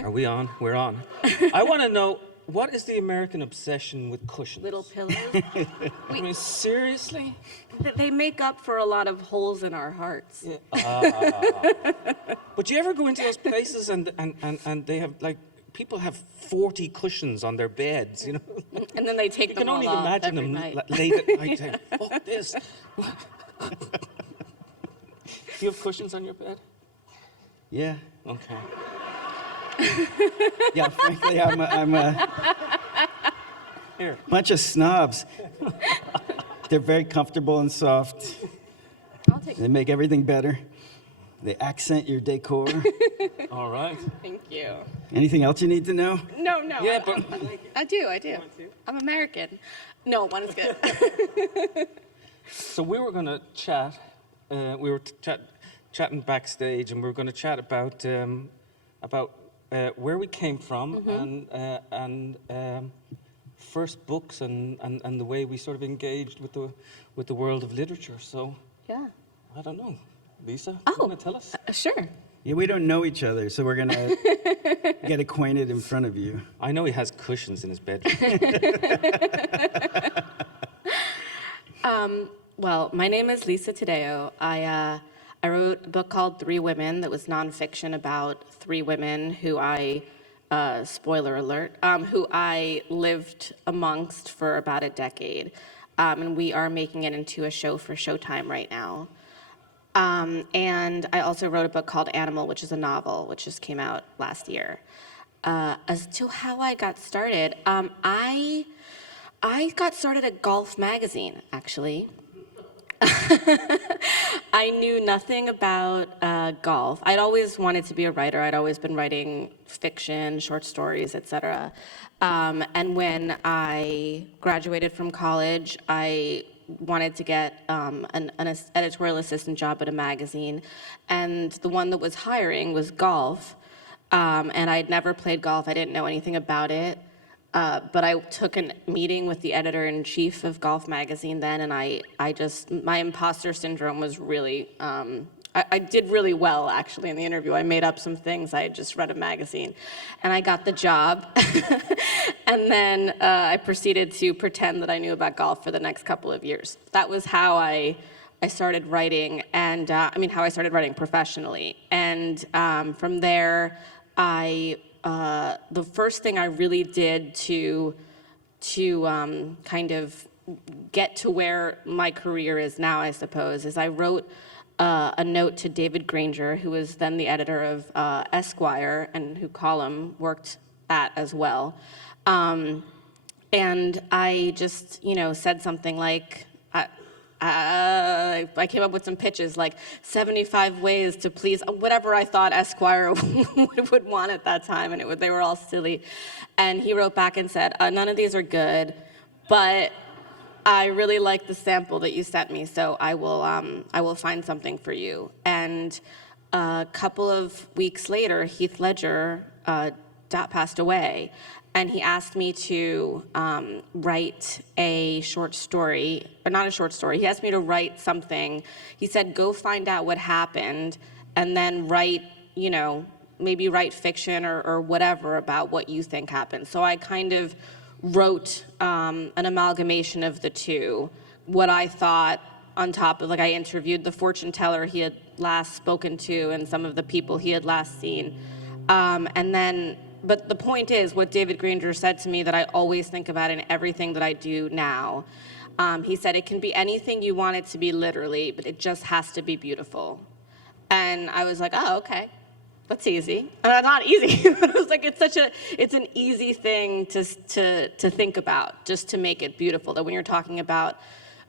Are we on? We're on. I want to know, what is the American obsession with cushions? Little pillows. I mean, seriously? They make up for a lot of holes in our hearts. Yeah. But do you ever go into those places and they have, like, people have 40 cushions on their beds, you know? And then they take You them can all only off imagine every them night. late at night saying, fuck this. Do you have cushions on your bed? Yeah. Okay. Yeah, frankly, I'm a Here. bunch of snobs. They're very comfortable and soft. I'll take They make everything better. They accent your decor. All right. Thank you. Anything else you need to know? No. Yeah, but I do. I'm American. No, one's good. so we were going to chat. We were chatting backstage, and we were going to chat about where we came from and first books and the way we sort of engaged with the world of literature. So Yeah. I don't know, Lisa, Oh. you want to tell us? Sure. Yeah, we don't know each other, so we're gonna get acquainted in front of you. I know he has cushions in his bedroom. Well, my name is Lisa Taddeo. I wrote a book called Three Women that was nonfiction about three women who spoiler alert, who I lived amongst for about a decade. And we are making it into a show for Showtime right now. And I also wrote a book called Animal, which is a novel, which just came out last year. As to how I got started, I got started at Golf magazine, actually. I knew nothing about golf. I'd always wanted to be a writer. I'd always been writing fiction, short stories, etc. And when I graduated from college, I wanted to get an editorial assistant job at a magazine. And the one that was hiring was golf. And I'd never played golf. I didn't know anything about it. But I took a meeting with the editor-in-chief of Golf magazine then, and my imposter syndrome was really, I did really well, actually, in the interview. I made up some things. I had just read a magazine, and I got the job. And then I proceeded to pretend that I knew about golf for the next couple of years. That was how I started writing, and how I started writing professionally. And from there, the first thing I really did to kind of get to where my career is now, I suppose, is I wrote a note to David Granger, who was then the editor of Esquire and who Colum worked at as well. And I just, said something like, I came up with some pitches, like 75 ways to please, whatever I thought Esquire would want at that time, and they were all silly. And he wrote back and said, none of these are good, but I really like the sample that you sent me, so I will find something for you. And a couple of weeks later, Heath Ledger passed away. And he asked me to write a short story, or not a short story. He asked me to write something. He said, go find out what happened, and then write, maybe write fiction or whatever about what you think happened. So I kind of wrote an amalgamation of the two. What I thought on top of, I interviewed the fortune teller he had last spoken to and some of the people he had last seen. But the point is, what David Granger said to me that I always think about in everything that I do now, he said, it can be anything you want it to be literally, but it just has to be beautiful. And I was like, oh, okay, that's easy. Not easy, but I was like, it's an easy thing to think about, just to make it beautiful, that when you're talking about,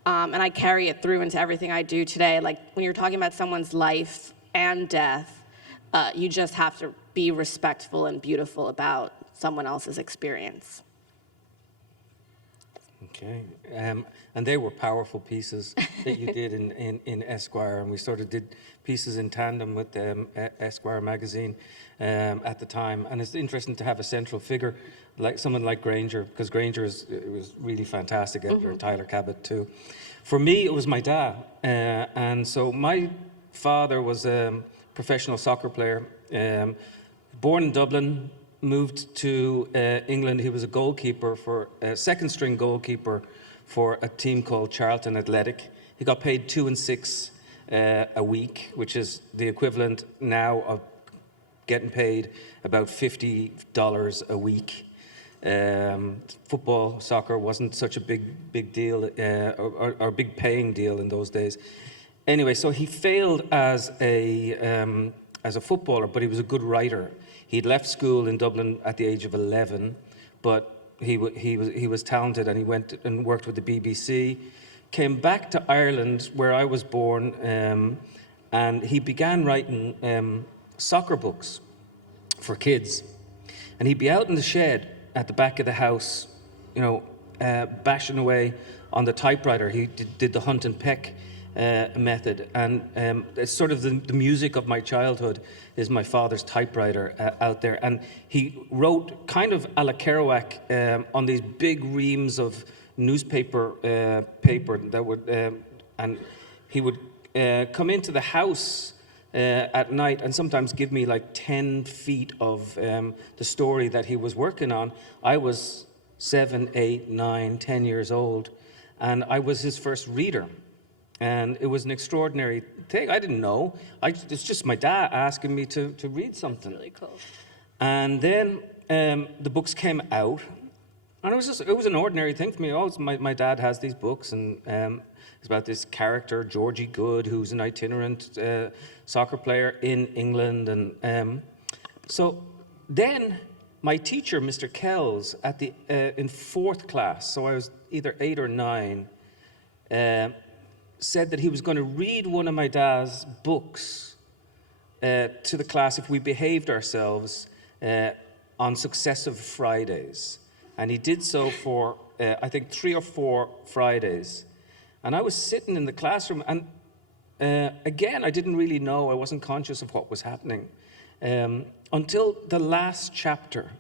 and I carry it through into everything I do today, like when you're talking about someone's life and death, you just have to be respectful and beautiful about someone else's experience. Okay, and they were powerful pieces that you did in Esquire, and we sort of did pieces in tandem with Esquire magazine at the time. And it's interesting to have a central figure like someone like Granger, because Granger was really fantastic editor, and Tyler Cabot too. For me, it was my dad, and so my father was a professional soccer player born in Dublin, moved to England. He was a goalkeeper a second string goalkeeper for a team called Charlton Athletic. He got paid 2 and 6 a week, which is the equivalent now of getting paid about $50 a week. Football, soccer wasn't such a big deal or big paying deal in those days. Anyway, so he failed as a footballer, but he was a good writer. He'd left school in Dublin at the age of 11, but he was talented, and he went and worked with the BBC. Came back to Ireland, where I was born, and he began writing soccer books for kids. And he'd be out in the shed at the back of the house, bashing away on the typewriter. He did the hunt and peck method, and it's sort of the music of my childhood is my father's typewriter out there. And he wrote kind of a la Kerouac on these big reams of newspaper paper that would, and he would come into the house at night and sometimes give me like 10 feet of the story that he was working on. I was 7, 8, 9, 10 years old, and I was his first reader. And it was an extraordinary thing. I didn't know. It's just my dad asking me to read something. That's really cool. And then the books came out, and it was an ordinary thing for me. Oh, my dad has these books, and it's about this character, Georgie Good, who's an itinerant soccer player in England. And so then my teacher, Mr. Kells, in 4th class, so I was either 8 or 9, said that he was going to read one of my dad's books to the class if we behaved ourselves on successive Fridays. And he did so for, I think, 3 or 4 Fridays. And I was sitting in the classroom, and again, I didn't really know, I wasn't conscious of what was happening until the last chapter.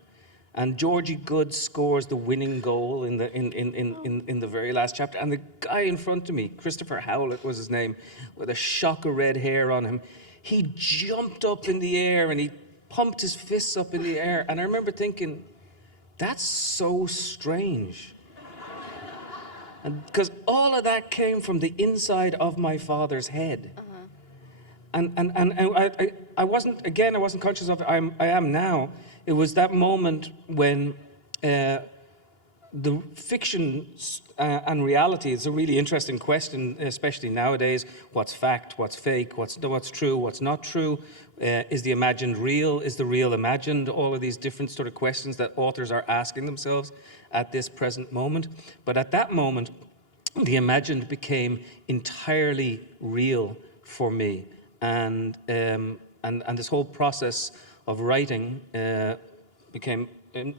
And Georgie Good scores the winning goal in the very last chapter. And the guy in front of me, Christopher Howlett was his name, with a shock of red hair on him, he jumped up in the air and he pumped his fists up in the air. And I remember thinking, that's so strange. And because all of that came from the inside of my father's head. And I wasn't conscious of it. I am now. It was that moment when the fiction and reality is a really interesting question, especially nowadays. What's fact? What's fake? What's true? What's not true? Is the imagined real? Is the real imagined? All of these different sort of questions that authors are asking themselves at this present moment. But at that moment, the imagined became entirely real for me, and this whole process of writing became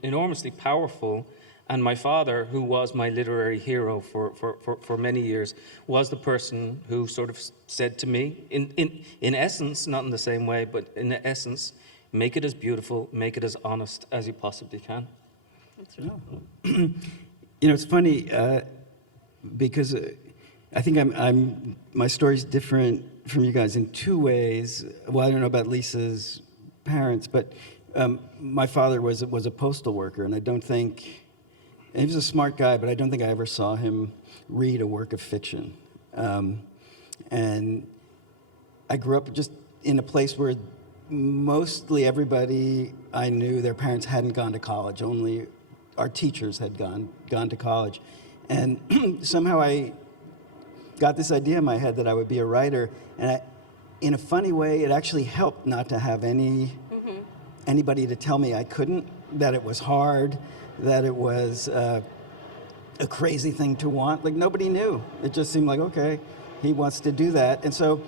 enormously powerful. And my father, who was my literary hero for many years, was the person who sort of said to me, in essence, not in the same way, but in essence, make it as beautiful, make it as honest as you possibly can. That's really cool. It's funny because I think my story's different from you guys in 2 ways. Well, I don't know about Lisa's parents, but my father was a postal worker, and I don't think, and he was a smart guy, but I don't think I ever saw him read a work of fiction. And I grew up just in a place where mostly everybody I knew, their parents hadn't gone to college. Only our teachers had gone to college. And somehow I got this idea in my head that I would be a writer, and in a funny way, it actually helped not to have anybody to tell me I couldn't, that it was hard, that it was a crazy thing to want. Like, nobody knew. It just seemed like, okay, he wants to do that. And so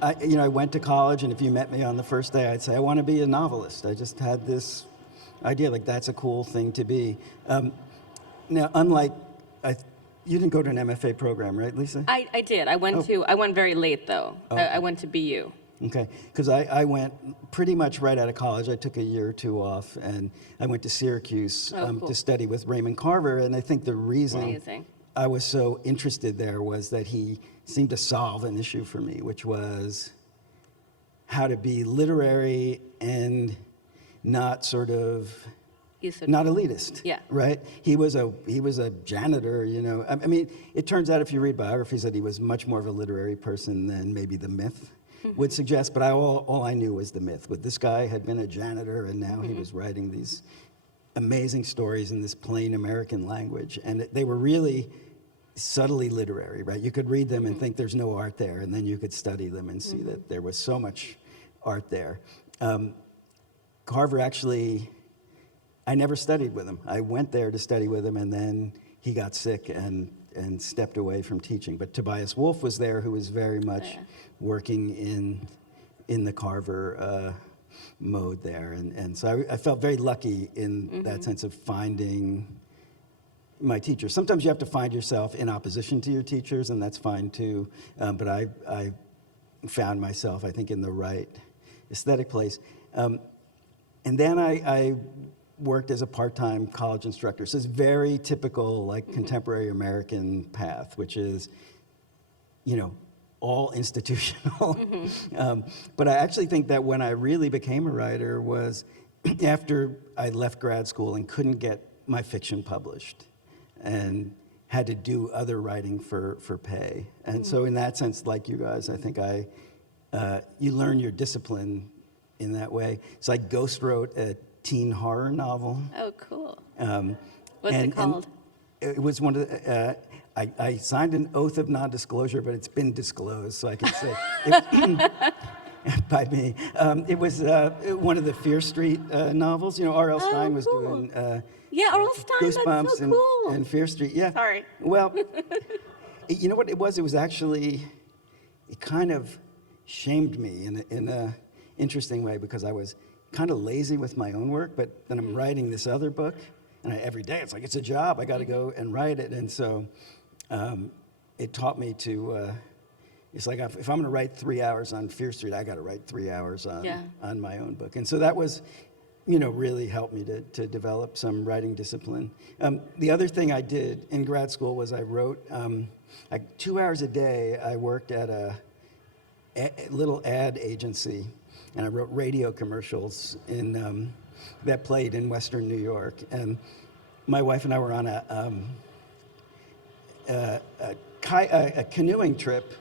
I went to college, and if you met me on the first day, I'd say, I want to be a novelist. I just had this idea, like, that's a cool thing to be. Now, unlike, you didn't go to an MFA program, right, Lisa? I did. I went very late, though. I went to BU. Okay, because I went pretty much right out of college. I took a year or 2 off, and I went to Syracuse cool. to study with Raymond Carver. And I think the reason Amazing. I was so interested there was that he seemed to solve an issue for me, which was how to be literary and not sort of You said not elitist. Yeah. Right. He was a janitor. You know. I mean, it turns out if you read biographies that he was much more of a literary person than maybe the myth would suggest. But all I knew was the myth. With this guy had been a janitor, and now he was writing these amazing stories in this plain American language, and they were really subtly literary, right? You could read them and think there's no art there, and then you could study them and see that there was so much art there. Carver actually, I never studied with him. I went there to study with him, and then he got sick and stepped away from teaching. But Tobias Wolff was there, who was very much working in the Carver mode there. And so I felt very lucky in that sense of finding my teachers. Sometimes you have to find yourself in opposition to your teachers, and that's fine too. But I found myself, I think, in the right aesthetic place. And then I worked as a part-time college instructor. So it's very typical, like, contemporary American path, which is, you know, all institutional. But I actually think that when I really became a writer was after I left grad school and couldn't get my fiction published and had to do other writing for pay. And so in that sense, like you guys, I think you learn your discipline in that way. So I ghost wrote a teen horror novel. Oh, cool. What's it called? It was one of the, I signed an oath of non-disclosure, but it's been disclosed, so I can say by me. It was one of the Fear Street novels. You know, R.L. Stein was doing Yeah, R.L. Stein, that's Goosebumps so cool. and Fear Street. Yeah. Sorry. Well, you know what it was? It was actually, it kind of shamed me in a interesting way, because I was kind of lazy with my own work, but then I'm writing this other book, and every day it's like, it's a job. I got to go and write it. And so it taught me to, it's like if I'm going to write 3 hours on Fear Street, I got to write 3 hours on my own book. And so that was, you know, really helped me to develop some writing discipline. The other thing I did in grad school was I wrote, like 2 hours a day, I worked at a little ad agency, and I wrote radio commercials that played in Western New York. And my wife and I were on a canoeing trip,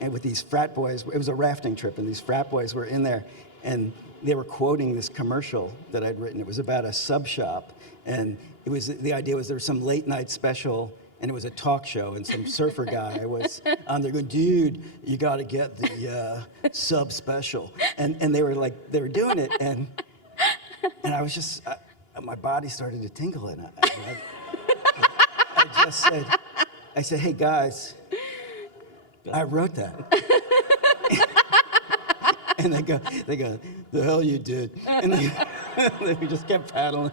and with these frat boys. It was a rafting trip, and these frat boys were in there, and they were quoting this commercial that I'd written. It was about a sub shop, and the idea was there was some late night special, and it was a talk show, and some surfer guy was on there going, "Dude, you got to get the sub special," and they were doing it, and I was just, my body started to tingle, and I just said, "Hey guys, I wrote that." And they go, "The hell you did," and they just kept paddling,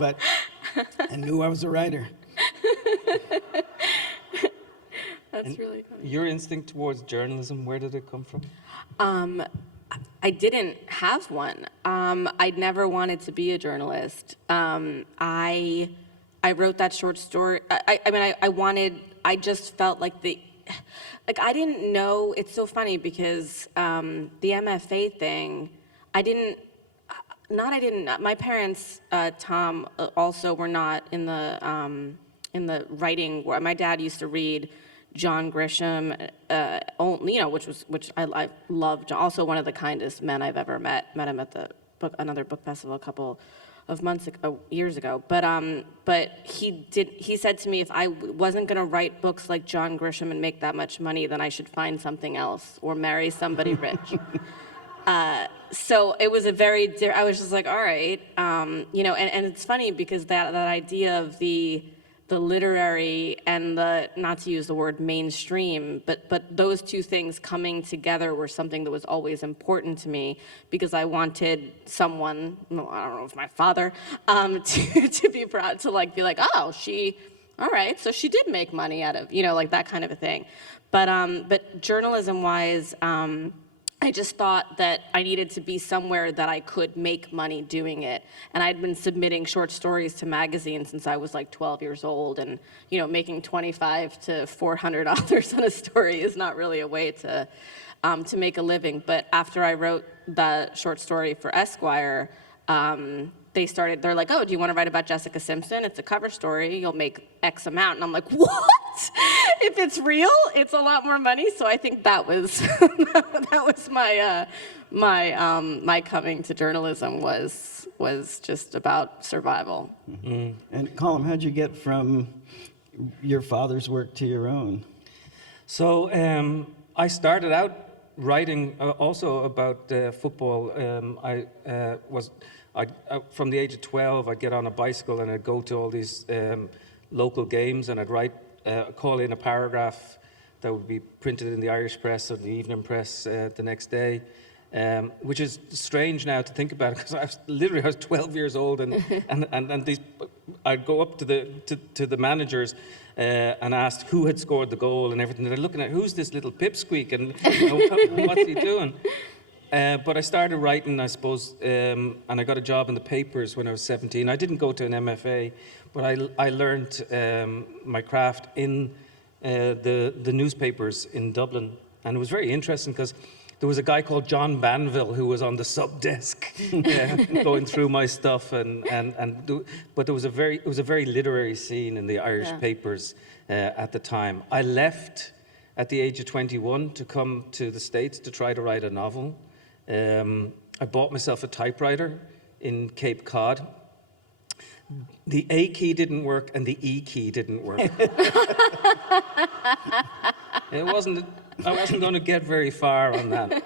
but I knew I was a writer. That's really funny. Your instinct towards journalism, where did it come from? I didn't have one. I'd never wanted to be a journalist. I wrote that short story. I just felt like I didn't know. It's so funny because the MFA thing, my parents, Tom, also were not in the writing. My dad used to read John Grisham, which I loved. Also one of the kindest men I've ever met. Met him at another book festival a couple of years ago. But he said to me, if I wasn't going to write books like John Grisham and make that much money, then I should find something else or marry somebody rich. So it was I was just like, all right, and it's funny because that idea of the literary and the, not to use the word mainstream, but those two things coming together were something that was always important to me, because I wanted someone, I don't know if my father, to be proud, to be like, oh, all right, so she did make money out of, like that kind of a thing. But journalism-wise, I just thought that I needed to be somewhere that I could make money doing it. And I'd been submitting short stories to magazines since I was like 12 years old. And, making $25 to $400 on a story is not really a way to make a living. But after I wrote the short story for Esquire, they're like, oh, do you want to write about Jessica Simpson? It's a cover story. You'll make X amount. And I'm like, what? If it's real, it's a lot more money. So I think that was that was my coming to journalism was just about survival. Mm-hmm. And Colum, how'd you get from your father's work to your own? So I started out writing also about football. From the age of 12, I'd get on a bicycle and I'd go to all these local games, and I'd call in a paragraph that would be printed in the Irish press or the evening press the next day, which is strange now to think about, because I was 12 years old, and I'd go up to the managers and asked who had scored the goal and everything. They're looking at, who's this little pipsqueak, and what's he doing? But I started writing, I suppose, and I got a job in the papers when I was 17. I didn't go to an MFA, but I learned my craft in the newspapers in Dublin. And it was very interesting because there was a guy called John Banville who was on the sub desk going through my stuff. But it was a very literary scene in the Irish papers at the time. I left at the age of 21 to come to the States to try to write a novel. I bought myself a typewriter in Cape Cod. The A key didn't work and the E key didn't work. I wasn't going to get very far on that.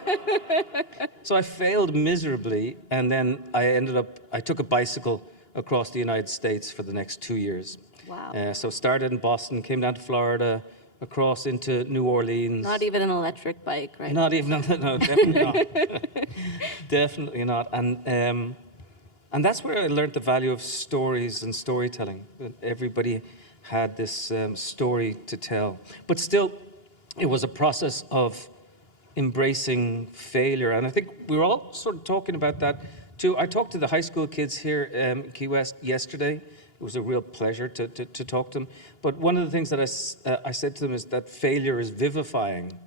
So I failed miserably, and then I took a bicycle across the United States for the next 2 years. Wow. So started in Boston, came down to Florida, across into New Orleans. Not even an electric bike, right? Not even, no, definitely not. Definitely not. And that's where I learned the value of stories and storytelling. That everybody had this story to tell. But still, it was a process of embracing failure. And I think we were all sort of talking about that too. I talked to the high school kids here in Key West yesterday. It was a real pleasure to talk to them. But one of the things that I said to them is that failure is vivifying.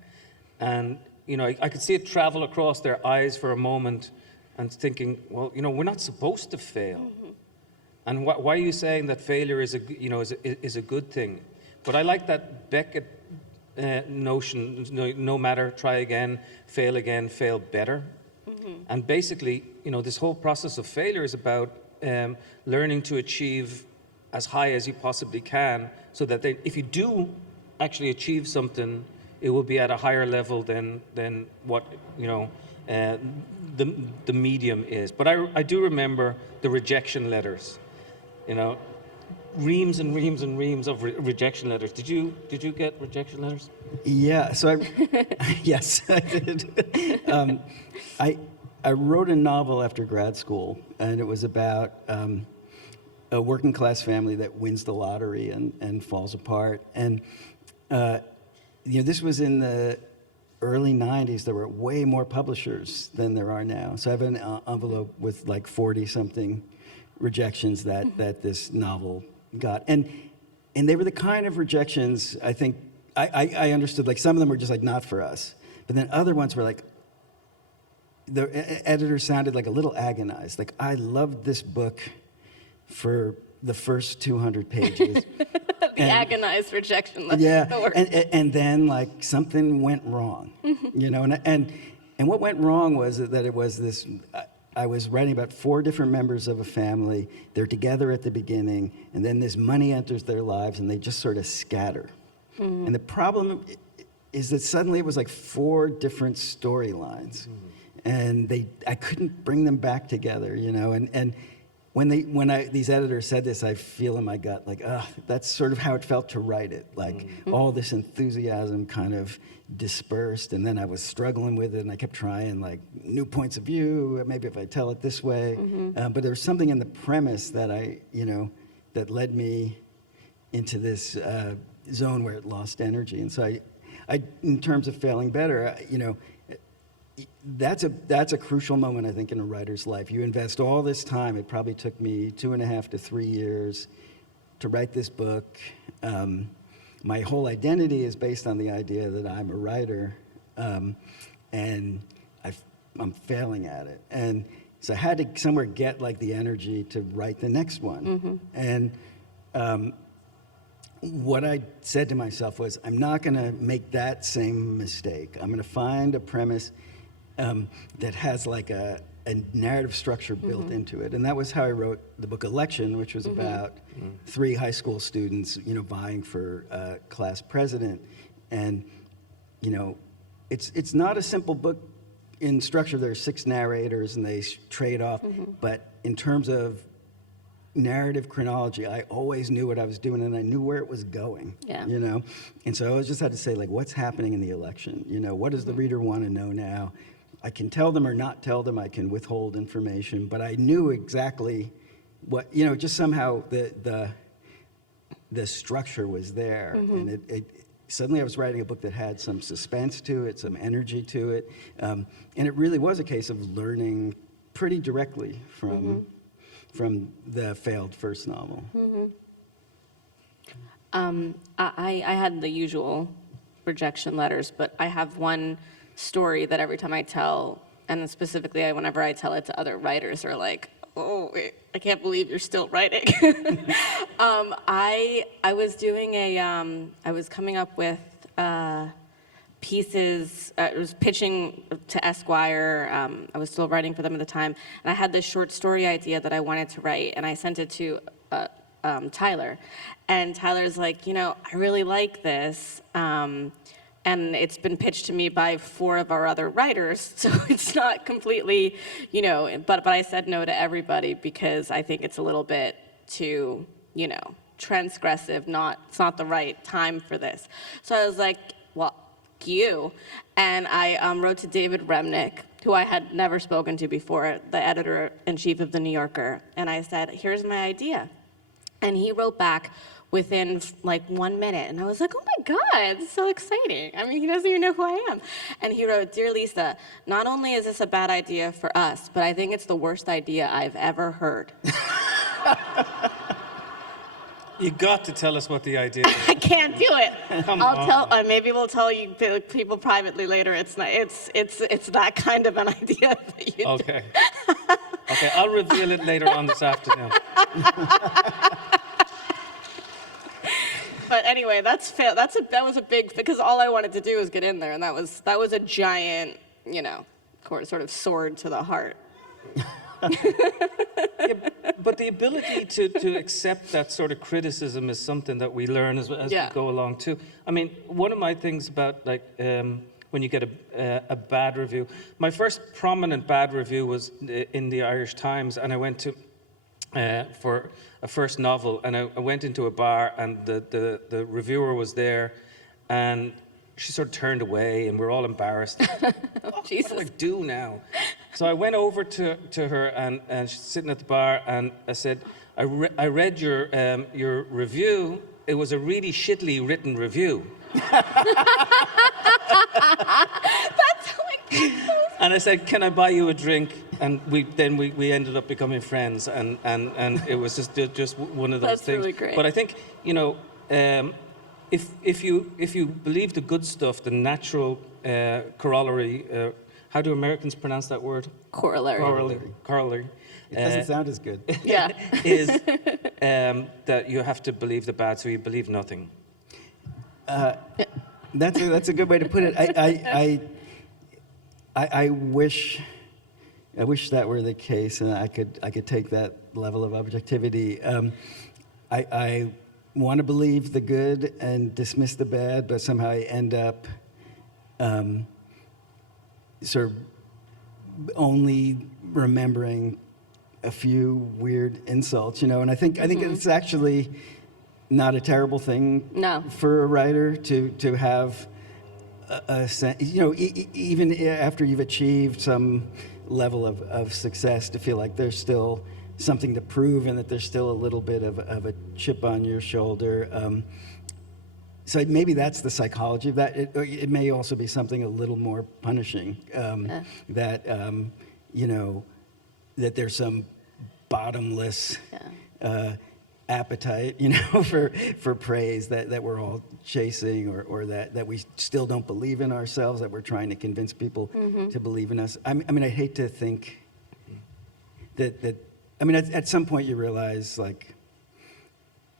And, I could see it travel across their eyes for a moment and thinking, well, we're not supposed to fail. Mm-hmm. And why are you saying that failure is a good thing? But I like that Beckett notion, no matter, try again, fail better. Mm-hmm. And basically, this whole process of failure is about learning to achieve as high as you possibly can, so that if you do actually achieve something, it will be at a higher level than what the medium is. But I do remember the rejection letters, reams and reams and reams of rejection letters. Did you get rejection letters? Yeah. So yes, I did. I wrote a novel after grad school, and it was about a working class family that wins the lottery and falls apart. And this was in the early 90s. There were way more publishers than there are now. So I have an envelope with like 40-something rejections that this novel got. And they were the kind of rejections, I think, I understood, like some of them were just like, not for us. But then other ones were like, the editor sounded like a little agonized. Like, I loved this book for the first 200 pages. Agonized rejection. Yeah, and then like something went wrong, and what went wrong was that it was this. I was writing about 4 different members of a family. They're together at the beginning, and then this money enters their lives, and they just sort of scatter. Mm-hmm. And the problem is that suddenly it was like 4 different storylines, and I couldn't bring them back together, and when these editors said this, I feel in my gut like, that's sort of how it felt to write it. Like all this enthusiasm kind of dispersed, and then I was struggling with it, and I kept trying like new points of view. Maybe if I tell it this way, but there was something in the premise that that led me into this zone where it lost energy. And so I in terms of failing better, that's a crucial moment, I think, in a writer's life. You invest all this time. It probably took me 2.5 to 3 years to write this book. My whole identity is based on the idea that I'm a writer, and I'm failing at it. And so I had to somewhere get like the energy to write the next one. And what I said to myself was, I'm not going to make that same mistake. I'm going to find a premise that has like a narrative structure built into it. And that was how I wrote the book Election, which was about 3 high school students, vying for class president. And, it's not a simple book in structure. There are 6 narrators and they trade off. But in terms of narrative chronology, I always knew what I was doing and I knew where it was going. Yeah. And so I always just had to say, like, what's happening in the election? What does the reader want to know now? I can tell them or not tell them. I can withhold information, but I knew exactly what, just somehow the structure was there. And it suddenly I was writing a book that had some suspense to it, some energy to it. And it really was a case of learning pretty directly from the failed first novel. I had the usual rejection letters, but I have one story that every time I tell, and specifically whenever I tell it to other writers, are like, oh, wait, I can't believe you're still writing. I was doing I was coming up with pieces, I was pitching to Esquire, I was still writing for them at the time, and I had this short story idea that I wanted to write, and I sent it to Tyler. And Tyler's like, I really like this, and it's been pitched to me by 4 of our other writers, so it's not completely, but I said no to everybody because I think it's a little bit too, transgressive, it's not the right time for this. So I was like, well, you. And I wrote to David Remnick, who I had never spoken to before, the editor-in-chief of The New Yorker, and I said, here's my idea. And he wrote back within like 1 minute, and I was like, oh my God, it's so exciting. I mean, he doesn't even know who I am. And he wrote, Dear Lisa, not only is this a bad idea for us, but I think it's the worst idea I've ever heard. You got to tell us what the idea is. I can't do it. Come I'll on. tell. Maybe we'll tell you people privately later. It's not. It's that kind of an idea that you. Okay. Okay, I'll reveal it later on this afternoon. But anyway, that was a big, because all I wanted to do was get in there, and that was a giant, sort of sword to the heart. Yeah, but the ability to accept that sort of criticism is something that we learn as we go along too. I mean, one of my things about when you get a bad review, my first prominent bad review was in the Irish Times, and I went to for a first novel, and I went into a bar, and the reviewer was there, and she sort of turned away, and we're all embarrassed. Jesus. What do I do now? So I went over to her, and she's sitting at the bar, and I said, I read your review. It was a really shittily written review. And I said, can I buy you a drink? And we ended up becoming friends, and it was just one of those That's things. really great. But I think, if you believe the good stuff, the natural corollary, how do Americans pronounce that word? Corollary. Corollary. It doesn't sound as good. Yeah. Is that you have to believe the bad, so you believe nothing. That's a good way to put it. I wish that were the case, and I could take that level of objectivity. I want to believe the good and dismiss the bad, but somehow I end up sort of only remembering a few weird insults, and I think it's actually not a terrible thing for a writer to have a sense, even after you've achieved some level of success, to feel like there's still something to prove and that there's still a little bit of a chip on your shoulder. So maybe that's the psychology of that. It may also be something a little more punishing, that, you know, that there's some bottomless appetite, you know, for praise that we're all chasing, or that we still don't believe in ourselves, that we're trying to convince people to believe in us. I mean, I hate to think that I mean, at some point you realize, like,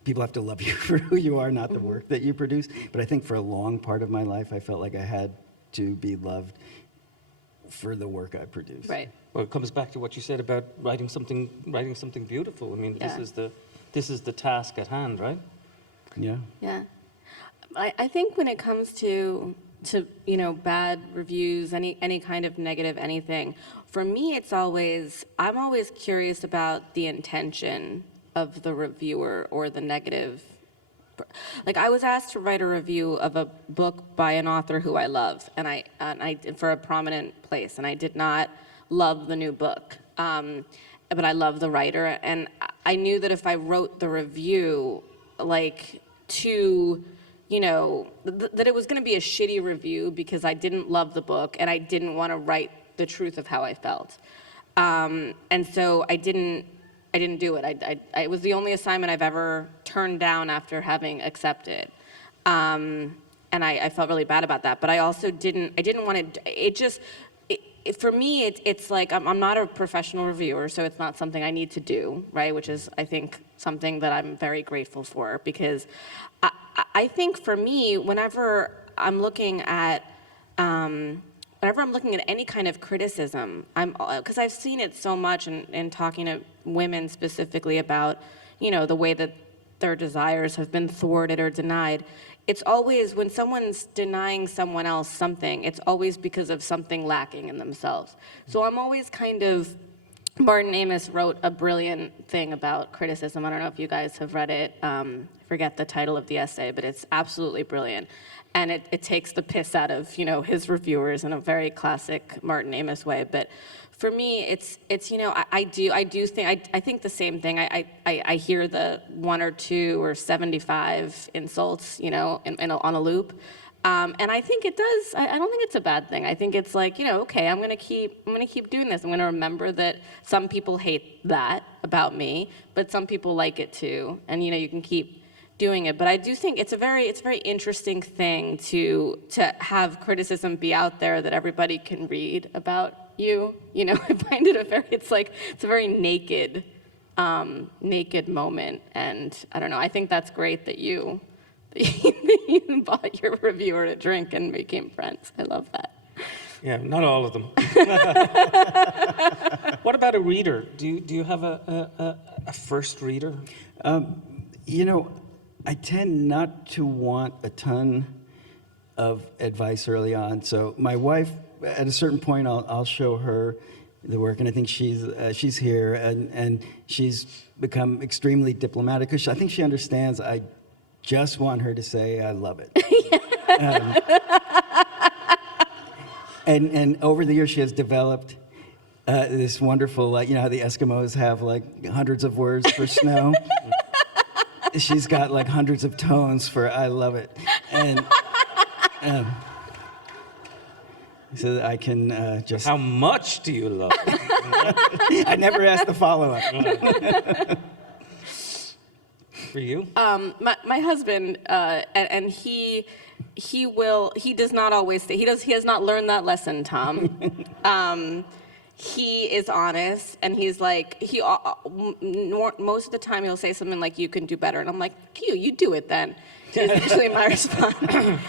people have to love you for who you are, not the work that you produce. But I think for a long part of my life, I felt like I had to be loved for the work I produce. Right. Well, it comes back to what you said about writing something beautiful. I mean, Yeah. this is the task at hand, right? Yeah. Yeah. I think when it comes to you know, bad reviews, any kind of negative anything, for me I'm always curious about the intention of the reviewer or the negative. Like, I was asked to write a review of a book by an author who I love, and I for a prominent place, and I did not love the new book, but I love the writer, and I knew that if I wrote the review, like, to, you know, that it was going to be a shitty review because I didn't love the book and I didn't want to write the truth of how I felt, and so I didn't do it. It was the only assignment I've ever turned down after having accepted. And I felt really bad about that. But I also didn't want to, for me, it's like, I'm not a professional reviewer, so it's not something I need to do, right? Which is, I think, something that I'm very grateful for, because I think for me, whenever I'm looking at any kind of criticism, because I've seen it so much in talking to women specifically about, you know, the way that their desires have been thwarted or denied. It's always, when someone's denying someone else something, it's always because of something lacking in themselves. So I'm always kind of, Martin Amis wrote a brilliant thing about criticism. I don't know if you guys have read it. I forget the title of the essay, but it's absolutely brilliant. And it takes the piss out of, you know, his reviewers in a very classic Martin Amis way. But for me, it's you know, I think the same thing. I hear the 1 or 2 or 75 insults, you know, on a loop. And I think it does. I don't think it's a bad thing. I think it's like, you know, okay, I'm gonna keep doing this. I'm gonna remember that some people hate that about me, but some people like it too. And, you know, you can keep doing it. But I do think it's a very interesting thing to have criticism be out there that everybody can read about you. You know, I find it it's a very naked moment. And I don't know, I think that's great that you bought your reviewer a drink and became friends. I love that. Yeah, not all of them. What about a reader? Do you have a first reader? You know, I tend not to want a ton of advice early on. So my wife, at a certain point, I'll show her the work, and I think she's here, and she's become extremely diplomatic, because I think she understands I just want her to say I love it. And over the years, she has developed this wonderful, like, you know how the Eskimos have like hundreds of words for snow? She's got like hundreds of tones for I love it. And so that I can just... How much do you love it? I never asked the follow-up. For you? My husband, and he does not always say, he has not learned that lesson, Tom. He is honest, and he's like, most of the time he'll say something like, you can do better, and I'm like, you do it then, is usually my response.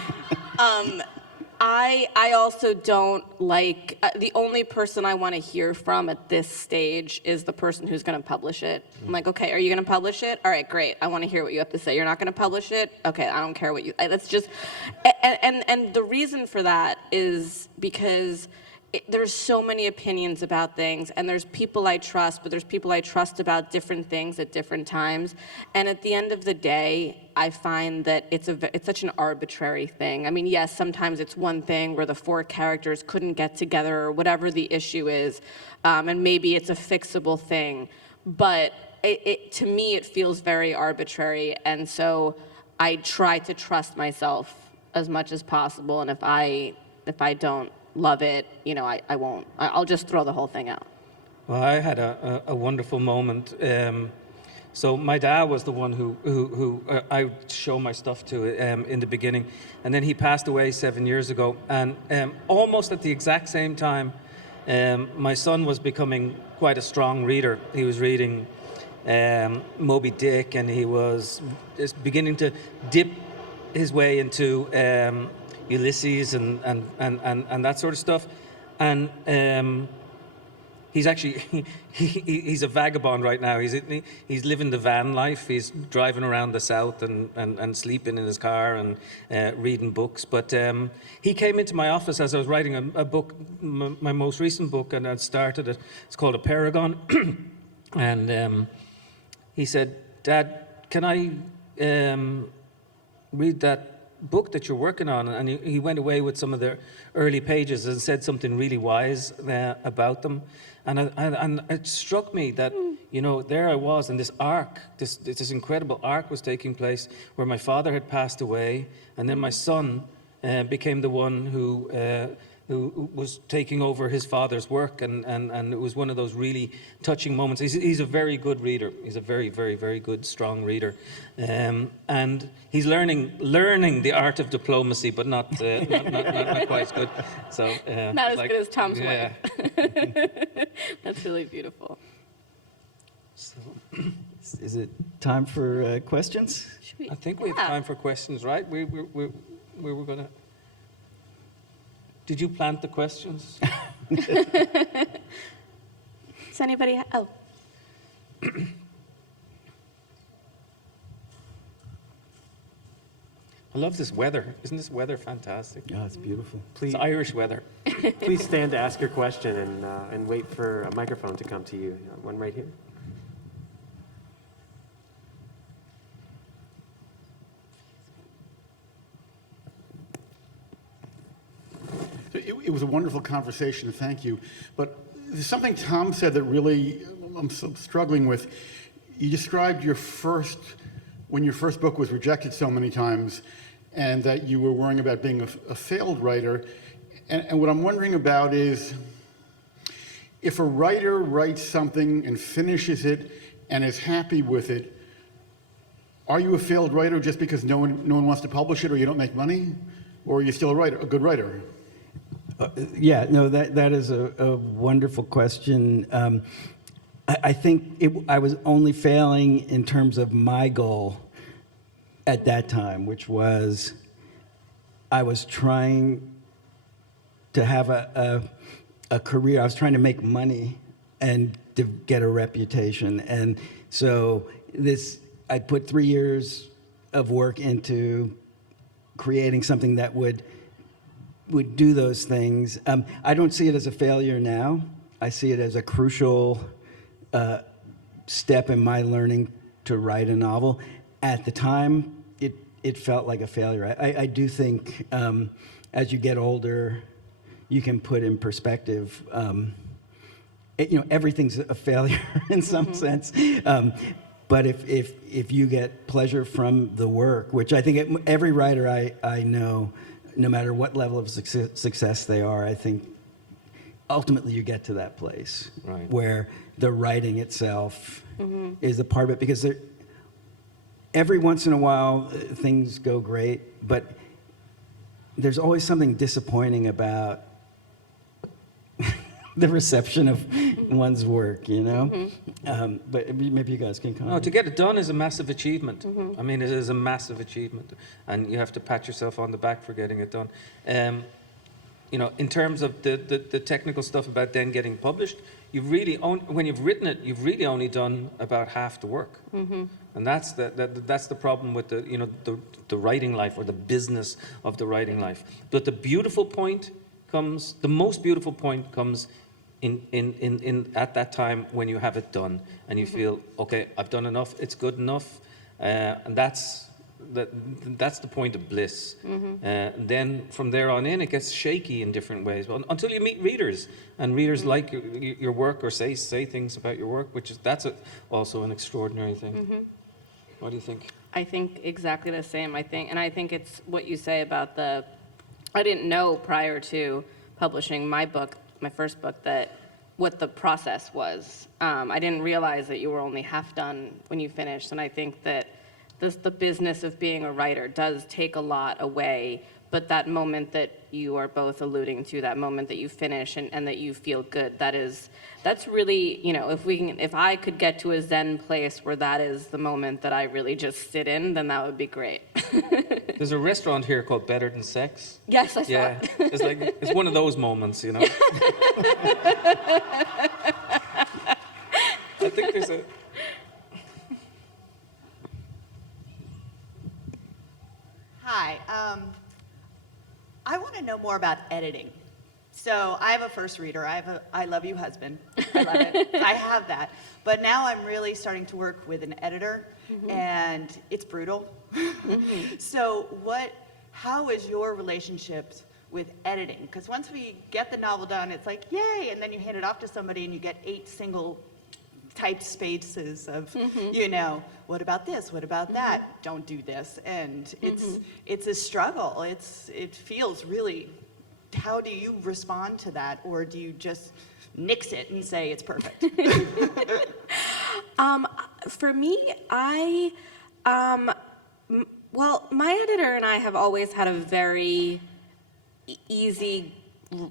I also don't like, the only person I want to hear from at this stage is the person who's going to publish it. I'm like, okay, are you going to publish it? All right, great. I want to hear what you have to say. You're not going to publish it? Okay, I don't care what you, that's just, and the reason for that is because there's so many opinions about things, and there's people I trust, but there's people I trust about different things at different times. And at the end of the day, I find that it's such an arbitrary thing. I mean, yes, sometimes it's one thing where the 4 characters couldn't get together or whatever the issue is, and maybe it's a fixable thing. But to me, it feels very arbitrary, and so I try to trust myself as much as possible, and if I don't love it, you know, I won't. I'll just throw the whole thing out. Well, I had a wonderful moment. So my dad was the one who I would show my stuff to in the beginning, and then he passed away 7 years ago. And almost at the exact same time, my son was becoming quite a strong reader. He was reading Moby Dick, and he was just beginning to dip his way into Ulysses and that sort of stuff. And he's actually he's a vagabond right now. He's living the van life. He's driving around the South and sleeping in his car and reading books. But he came into my office as I was writing a book, my most recent book, and I'd started it. It's called A Paragon. And he said, "Dad, can I read that book that you're working on?" And he went away with some of the early pages and said something really wise about them. And it struck me that, you know, there I was, and this arc, this incredible arc was taking place where my father had passed away, and then my son became the one who was taking over his father's work, and it was one of those really touching moments. He's a very good reader. He's a very, very, very good, strong reader, and he's learning the art of diplomacy, but not quite as good. So Not as good as Tom's yeah. way. That's really beautiful. So, Is it time for questions? Should I think we have time for questions, right? We were gonna. Did you plant the questions? Does anybody? Oh. I love this weather. Isn't this weather fantastic? Yeah, it's beautiful. It's Irish weather. Please stand to ask your question and wait for a microphone to come to you. One right here. So it was a wonderful conversation, thank you. But there's something Tom said that really I'm struggling with. You described when your first book was rejected so many times, and that you were worrying about being a failed writer. And what I'm wondering about is, if a writer writes something and finishes it and is happy with it, are you a failed writer just because no one wants to publish it, or you don't make money? Or are you still a good writer? Yeah, no, that is a wonderful question. I think I was only failing in terms of my goal at that time, which was I was trying to have a career. I was trying to make money and to get a reputation. And so I put 3 years of work into creating something that would do those things. I don't see it as a failure now. I see it as a crucial step in my learning to write a novel. At the time, it felt like a failure. I do think as you get older, you can put in perspective, everything's a failure in some sense. But if you get pleasure from the work, which I think every writer I know, no matter what level of success they are, I think ultimately you get to that place where the writing itself is a part of it. Because every once in a while things go great, but there's always something disappointing about the reception of one's work, you know? But maybe you guys can comment. No, to get it done is a massive achievement. I mean, it is a massive achievement, and you have to pat yourself on the back for getting it done. In terms of the technical stuff about then getting published, when you've written it, you've really only done about half the work. And that's the problem with the writing life, or the business of the writing life. But the most beautiful point comes in at that time when you have it done and you feel, okay, I've done enough, it's good enough, and that's the point of bliss. Then from there on in, it gets shaky in different ways. Well, until you meet readers, and readers like your work, or say things about your work, that's also an extraordinary thing. What do you think? I think exactly the same. I think it's what you say about I didn't know prior to publishing my book, my first book, that what the process was. I didn't realize that you were only half done when you finished, and I think that the business of being a writer does take a lot away, but that moment that you are both alluding to, that moment that you finish and that you feel good, that's really, if I could get to a Zen place where that is the moment that I really just sit in, then that would be great. There's a restaurant here called Better Than Sex. Yes, I saw Yeah, it. it's one of those moments, I think there's a. Hi. I want to know more about editing. So I have a first reader. I have a I love you husband. I love it. I have that. But now I'm really starting to work with an editor, and it's brutal. So how is your relationships with editing? Because once we get the novel done, it's like, yay, and then you hand it off to somebody and you get 8 single typed spaces of, what about this? What about that? Don't do this. And it's a struggle. It feels really, how do you respond to that? Or do you just nix it and say it's perfect? For me, well, my editor and I have always had a very easy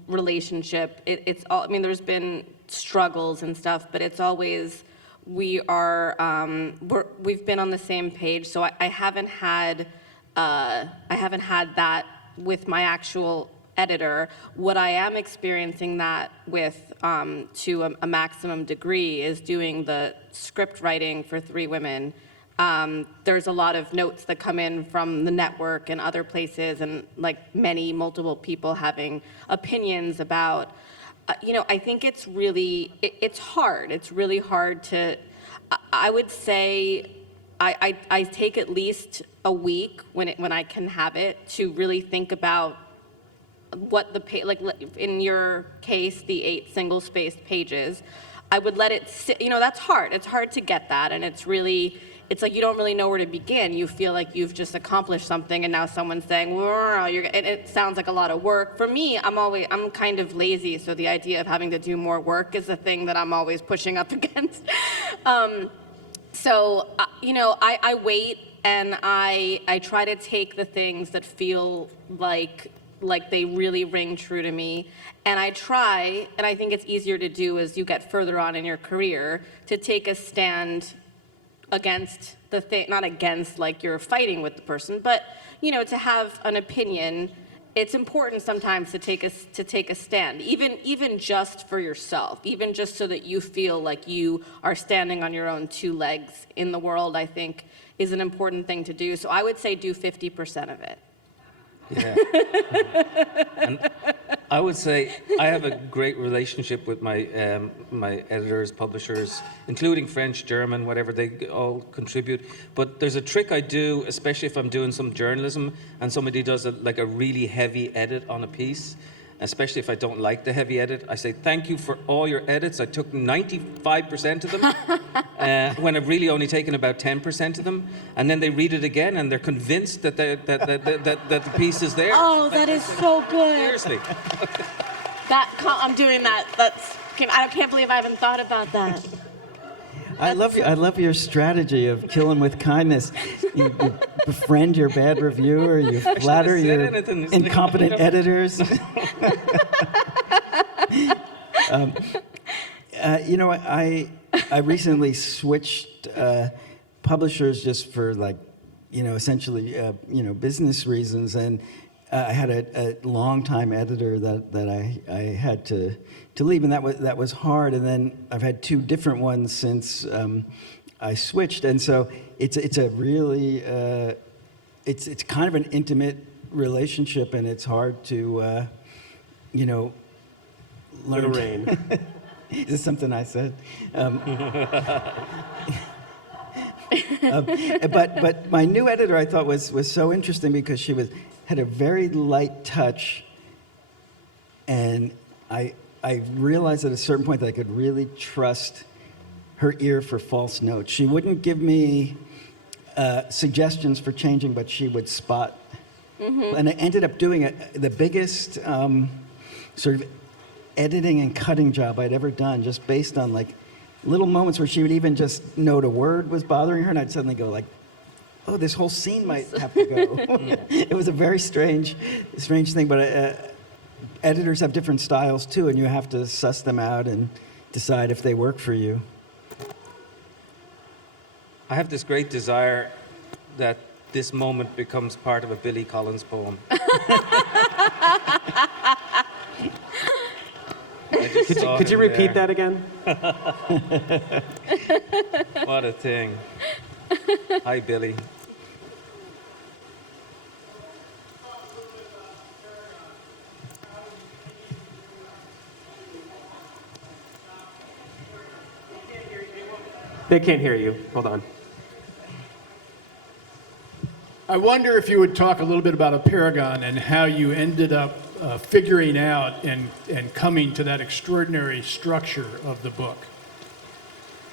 relationship. It's all, there's been struggles and stuff, but it's always, we've been on the same page. So I haven't had that with my actual editor. What I am experiencing that with to a maximum degree is doing the script writing for 3 Women. There's a lot of notes that come in from the network and other places, and multiple people having opinions about, I think it's really, it's hard. It's really hard to, I would say, I take at least a week when I can have it to really think about what in your case, the 8 single-spaced pages. I would let it sit, that's hard. It's hard to get that, and it's like you don't really know where to begin. You feel like you've just accomplished something, and now someone's saying, well, it sounds like a lot of work. For me, I'm kind of lazy, so the idea of having to do more work is the thing that I'm always pushing up against. I wait, and I try to take the things that feel like they really ring true to me. And I try, and I think it's easier to do as you get further on in your career, to take a stand against the thing, not against like you're fighting with the person, but to have an opinion. It's important sometimes to take a stand, even just for yourself, even just so that you feel like you are standing on your own 2 legs in the world, I think is an important thing to do. So I would say do 50% of it. Yeah. And I would say I have a great relationship with my my editors, publishers, including French, German, whatever, they all contribute. But there's a trick I do, especially if I'm doing some journalism and somebody does a really heavy edit on a piece, especially if I don't like the heavy edit. I say, thank you for all your edits. I took 95% of them when I've really only taken about 10% of them. And then they read it again and they're convinced that the piece is there. Oh, that is so good. Seriously. I'm doing that. I can't believe I haven't thought about that. I love your strategy of kill 'em with kindness. You befriend your bad reviewer, you flatter your incompetent editors. I recently switched publishers just for essentially business reasons, and I had a longtime editor that I had to leave, and that was hard. And then I've had 2 different ones since I switched, and so it's a really it's kind of an intimate relationship, and it's hard to learn. Little rain. Is this something I said? But my new editor I thought was so interesting because she had a very light touch, and I realized at a certain point that I could really trust her ear for false notes. She wouldn't give me suggestions for changing, but she would spot. And I ended up doing the biggest sort of editing and cutting job I'd ever done, just based on like little moments where she would even just note a word was bothering her, and I'd suddenly go like, oh, this whole scene might have to go. It was a very strange thing, but editors have different styles too, and you have to suss them out and decide if they work for you. I have this great desire that this moment becomes part of a Billy Collins poem. Could you repeat that again? What a thing. Hi, Billy. They can't hear you. Hold on. I wonder if you would talk a little bit about a paragon and how you ended up figuring out and coming to that extraordinary structure of the book.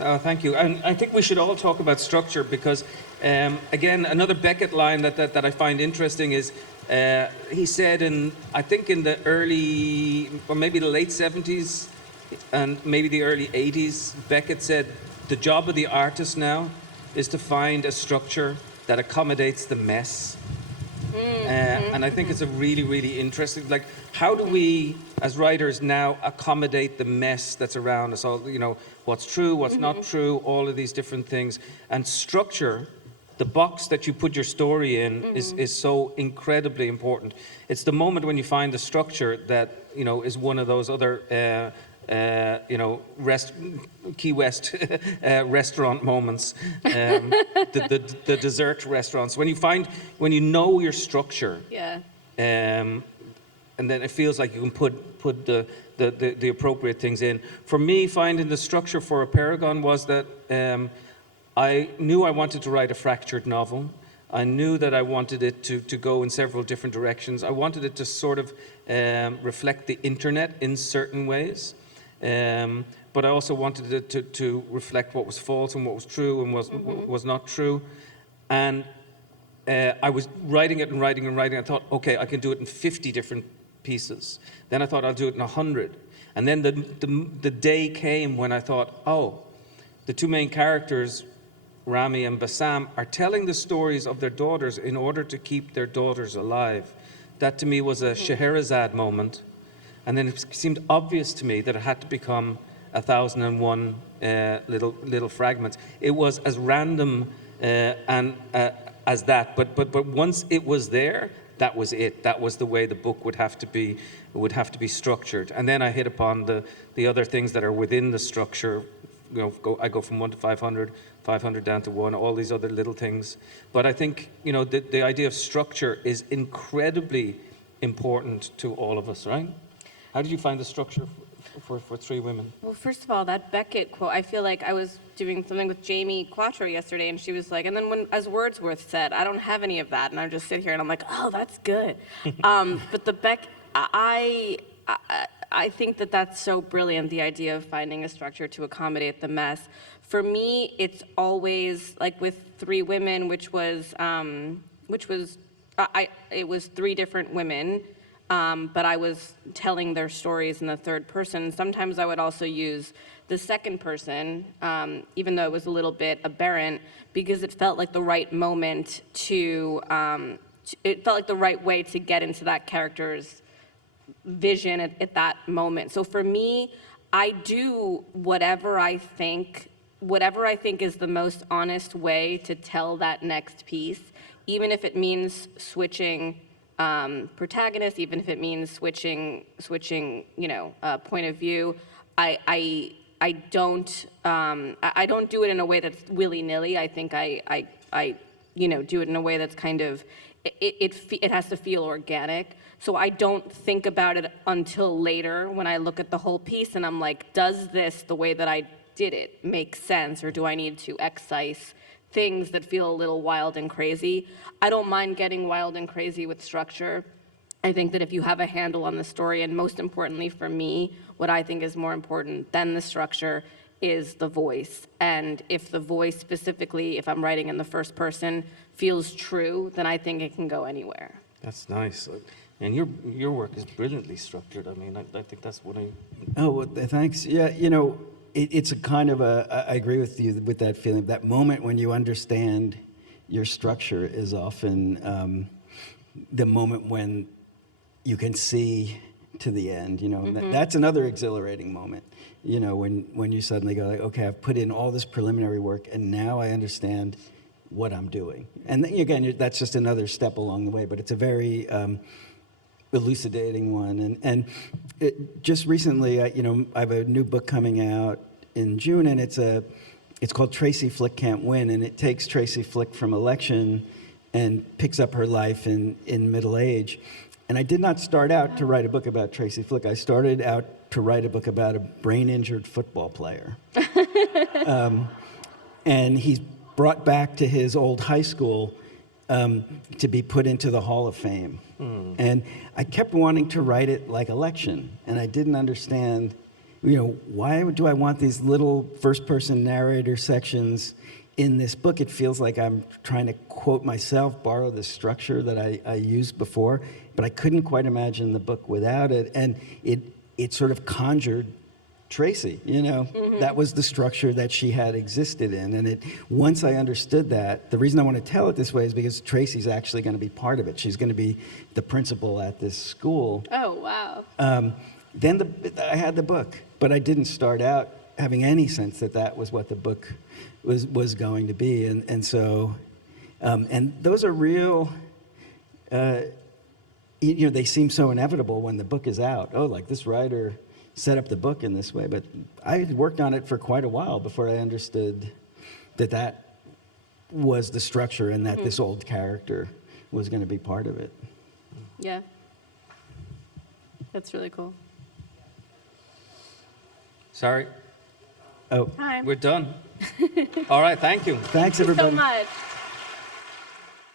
Oh, thank you. And I think we should all talk about structure because, again, another Beckett line that I find interesting is he said I think in the early, or maybe the late 70s and maybe the early 80s, Beckett said, the job of the artist now is to find a structure that accommodates the mess. And I think it's a really, really interesting, like, how do we, as writers now, accommodate the mess that's around us? All, what's true, what's not true, all of these different things. And structure, the box that you put your story in, is so incredibly important. It's the moment when you find the structure that, is one of those other, Key West restaurant moments, the dessert restaurants. When you know your structure, Yeah. and then it feels like you can put the appropriate things in. For me, finding the structure for a Paragon was that I knew I wanted to write a fractured novel. I knew that I wanted it to go in several different directions. I wanted it to sort of reflect the internet in certain ways. But I also wanted it to reflect what was false and what was true and was not true. And I was writing it and writing and writing. I thought, okay, I can do it in 50 different pieces. Then I thought I'll do it in 100. And then the day came when I thought, oh, the two main characters, Rami and Bassam, are telling the stories of their daughters in order to keep their daughters alive. That to me was a Scheherazade moment. And then it seemed obvious to me that it had to become 1001 little fragments. It was as random as that, but once it was there, that was it. That was the way the book would have to be structured. And then I hit upon the other things that are within the structure. I go from 1 to 500, 500 down to 1, all these other little things. But I think the idea of structure is incredibly important to all of us, right? How did you find the structure for Three Women? Well, first of all, that Beckett quote, I feel like I was doing something with Jamie Quattro yesterday, and she was like, and then as Wordsworth said, I don't have any of that, and I just sit here and I'm like, oh, that's good. But the I think that's so brilliant, the idea of finding a structure to accommodate the mess. For me, it's always like with Three Women, it was three different women. But I was telling their stories in the third person. Sometimes I would also use the second person, even though it was a little bit aberrant, because it felt like the right moment it felt like the right way to get into that character's vision at that moment. So for me, I do whatever I think is the most honest way to tell that next piece, even if it means switching protagonist, even if it means switching, point of view. I don't do it in a way that's willy-nilly. I think I do it in a way that's kind of, it has to feel organic. So I don't think about it until later when I look at the whole piece and I'm like, does this, the way that I did it, make sense, or do I need to excise things that feel a little wild and crazy? I don't mind getting wild and crazy with structure. I think that if you have a handle on the story, and most importantly for me, what I think is more important than the structure is the voice. And if the voice specifically, if I'm writing in the first person, feels true, then I think it can go anywhere. That's nice. And your work is brilliantly structured. I mean, I think that's what I... Oh, well, thanks. Yeah, you know, it's a kind of a, I agree with you with that feeling. That moment when you understand your structure is often the moment when you can see to the end, you know. And that's another exhilarating moment, you know, when you suddenly go like, okay, I've put in all this preliminary work and now I understand what I'm doing. And then, again, that's just another step along the way, but it's a very elucidating one. And just recently, you know, I have a new book coming out in June, and it's called Tracy Flick Can't Win, and it takes Tracy Flick from election and picks up her life in middle age. And I did not start out to write a book about Tracy Flick. I started out to write a book about a brain-injured football player. And he's brought back to his old high school to be put into the Hall of Fame. And I kept wanting to write it like election, and I didn't understand, you know, why do I want these little first-person narrator sections in this book? It feels like I'm trying to quote myself, borrow the structure that I used before, but I couldn't quite imagine the book without it, and it sort of conjured Tracy, you know. That was the structure that she had existed in, and once I understood that, the reason I want to tell it this way is because Tracy's actually going to be part of it. She's going to be the principal at this school. Oh, wow. Then I had the book, but I didn't start out having any sense that that was what the book was going to be, and so, and those are real. You know, they seem so inevitable when the book is out. Oh, like this writer set up the book in this way, but I had worked on it for quite a while before I understood that was the structure and that this old character was going to be part of it. Yeah. That's really cool. Sorry, Oh, Hi. we're done. All right, thank you. thanks Thank you so everybody. much.